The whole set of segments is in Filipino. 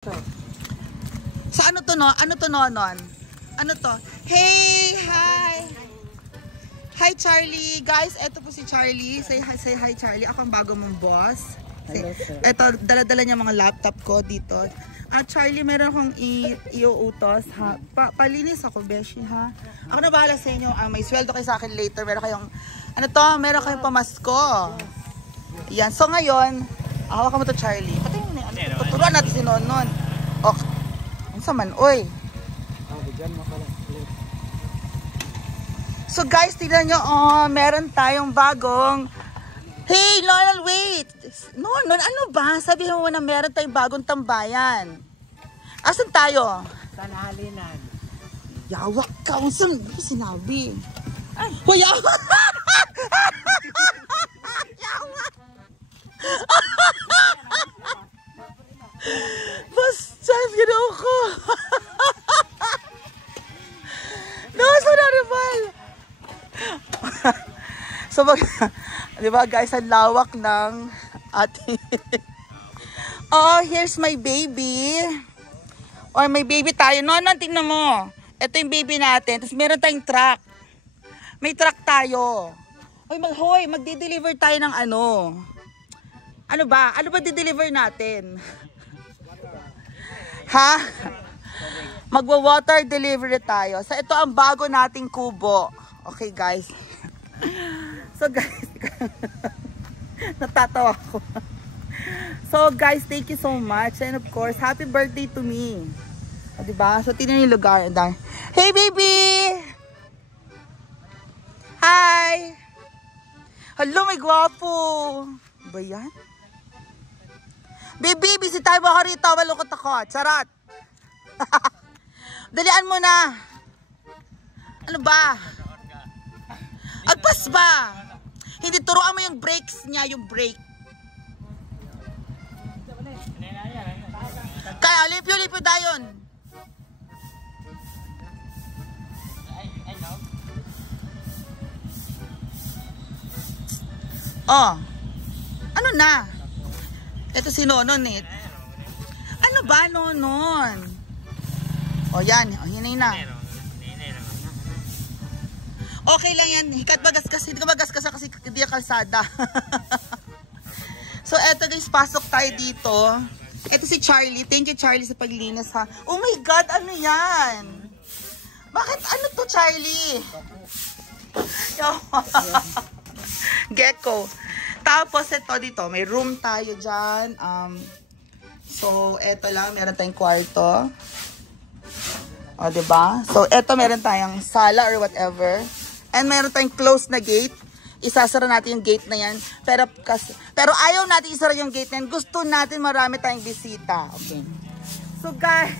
So ano to no? Ano to nonon? Ano to? Hey! Hi! Hi Charlie! Guys, eto po si Charlie. Say hi Charlie. Ako ang bago mong boss. Hello, sir. Eto, dala-dala niya mga laptop ko dito. Charlie, meron akong iuutos ha. Palinis ako, beshi ha. Ako na bahala sa inyo. May sweldo kayo sa akin later. Meron kayong, ano to? Meron kayong pamasko. Yan. So ngayon, hawakan mo to Charlie. Patay mo na yan. Tuturuan natin si Nonon. Okay. Ano sa man? Oy. So guys, tignan nyo. Oh, meron tayong bagong... Hey, Nonon, wait. Nonon, ano ba? Sabihin mo na meron tayong bagong tambayan. Asan tayo? Sa halinan. Yawak ka. Ang sinabi. Ay. Oh, yawak. Yawak. Basta, ginaw ko. No, so normal. So, di ba guys, ang lawak ng ating... Oh, here's my baby. Oh, may baby tayo. No, tingnan mo. Ito yung baby natin. Tapos meron tayong truck. May truck tayo. Hoy, magde-deliver tayo ng ano. Ano ba? Ano ba di-deliver natin? Ha? Magwa-water delivery tayo. So, ito ang bago nating kubo. Okay, guys. So, guys. Natatawa ko. So, guys, thank you so much. And, of course, happy birthday to me. O, diba? So, tingnan yung lugar. Hey, baby! Hi! Hello, may gwapo. Ba yan? Baby, busy tayo ba rito? Malungkot ako. Charot. Dalian mo na. Ano ba? Agpas ba? Hindi, turuan mo yung brakes niya, yung brake. Kaya, lipyo dayon. Oh. Ano na? Ito si Nonon eh. Ano ba, Nonon? O yan. O, hinay na. Okay lang yan. Hikat bagaskas. Hindi ka bagaskas kasi hindi kalsada. So, eto guys. Pasok tayo dito. Eto si Charlie. Thank you, Charlie, sa paglinis ha. Oh my God! Ano yan? Bakit? Ano to, Charlie? Gecko. Tapos ito dito, may room tayo dyan. So, eto lang, meron tayong kwarto. O, diba? So, eto meron tayong sala or whatever. And meron tayong closed na gate. Isasara natin yung gate na yan. Pero ayaw natin isara yung gate na yan. Gusto natin marami tayong bisita. Okay. So, guys.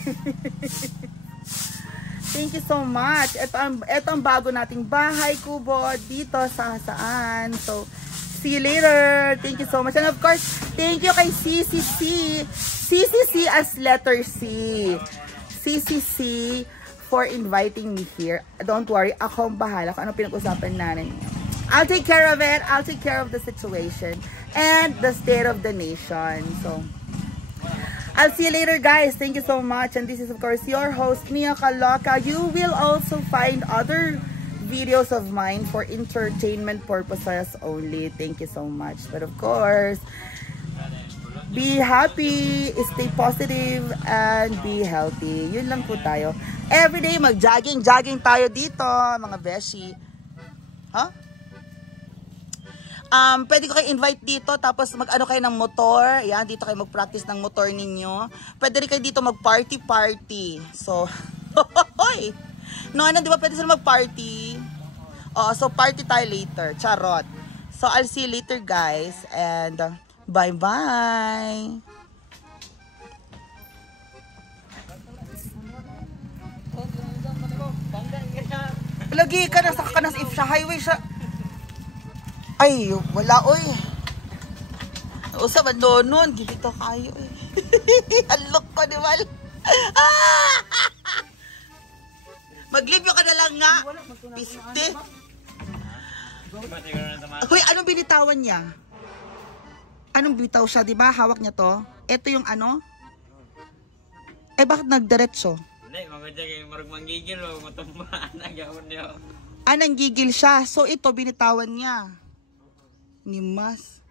Thank you so much. Ito ang bago nating bahay, kubo, dito sa saan. So, see you later. Thank you so much. And of course, thank you kay CCC. CCC as letter C. CCC for inviting me here. Don't worry, ako ang bahala kung ano pinag-usapan natin. I'll take care of it. I'll take care of the situation and the state of the nation. So, I'll see you later, guys. Thank you so much. And this is, of course, your host, Mia Kaloka. You will also find other videos of mine for entertainment purposes only. Thank you so much. But of course, be happy, stay positive, and be healthy. Yun lang po tayo. Everyday mag-jogging tayo dito, mga beshi. Huh? Pwede ko kayo invite dito, tapos mag-ano kayo ng motor. Yan, dito kayo mag-practice ng motor ninyo. Pwede rin kayo dito mag-party. So, hoy! No, ano, di ba pwede sila mag-party? Oh, so party tayo later. Charot. So, I'll see you later, guys. And, bye-bye! Lagi ka na, saka ka na if sa highway siya. Ay, wala, oy. Usap, Nonon. Gilito kayo, eh. Halok ko, di ba? Maglibyo ka na lang nga. Piste. Hoy, anong binitawan niya? Anong bitaw siya, di ba? Hawak niya to. Ito yung ano? Ay, bakit nagdiretso? Hindi, maganda kayo marag manggigil o matumbaan na gawin niyo. Nanggigil siya. So, ito, binitawan niya. Ni Mas.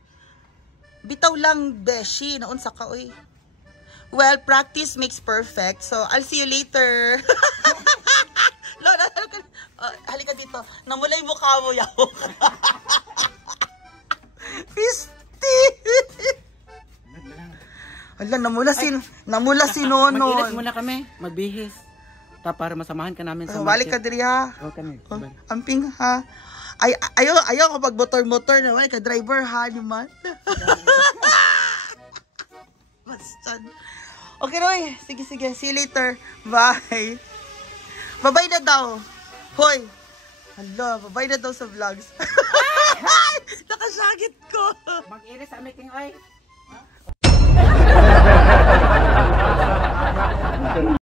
Bitaw lang, beshi. Naunsa ka, uy. Well, practice makes perfect. So, I'll see you later. Lola, halika dito. Namula yung mukha mo, yaw. Pisti! Ala, namula si Nonon. Mag-ilis muna kami, magbihis. Para masamahan ka namin sa balik ka diri ha. Oh, kami. Amping ha. Ayaw kapag motor na ka driver ha naman. Basta. Okay Roy, sige. See you later. Bye. Bye-bye na daw. Hoy. Hala, bye-bye na daw sa vlogs. Nakasagit ko. Mag-ilis sa meeting, oy.